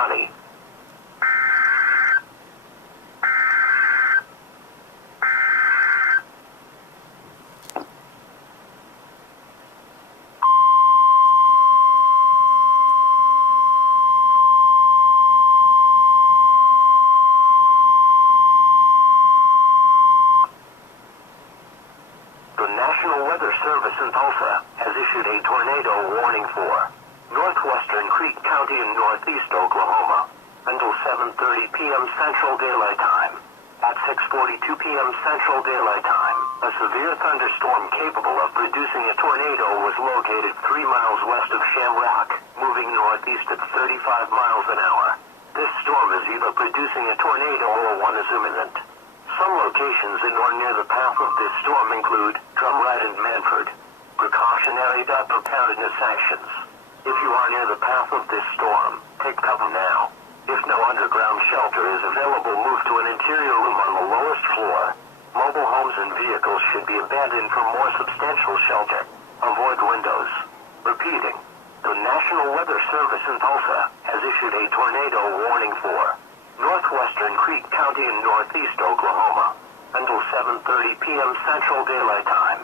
sunny. The National Weather Service in Tulsa has issued a tornado warning for northwestern Creek County in northeast Oklahoma until 7:30 p.m. Central Daylight Time. At 6:42 p.m. Central Daylight Time, a severe thunderstorm capable of producing a tornado was located 3 miles west of Shamrock, moving northeast at 35 miles an hour. This storm is either producing a tornado or one is imminent. Some locations in or near the path of this storm include Drumright and Manford. Precautionary preparedness actions. If you are near the path of this storm, take cover now. If no underground shelter is available, move to an interior room on the lowest floor. Mobile homes and vehicles should be abandoned for more substantial shelter. Avoid windows. Repeating, the National Weather Service in Tulsa has issued a tornado warning for northwestern Creek County in northeast Oklahoma until 7:30 p.m. Central Daylight Time.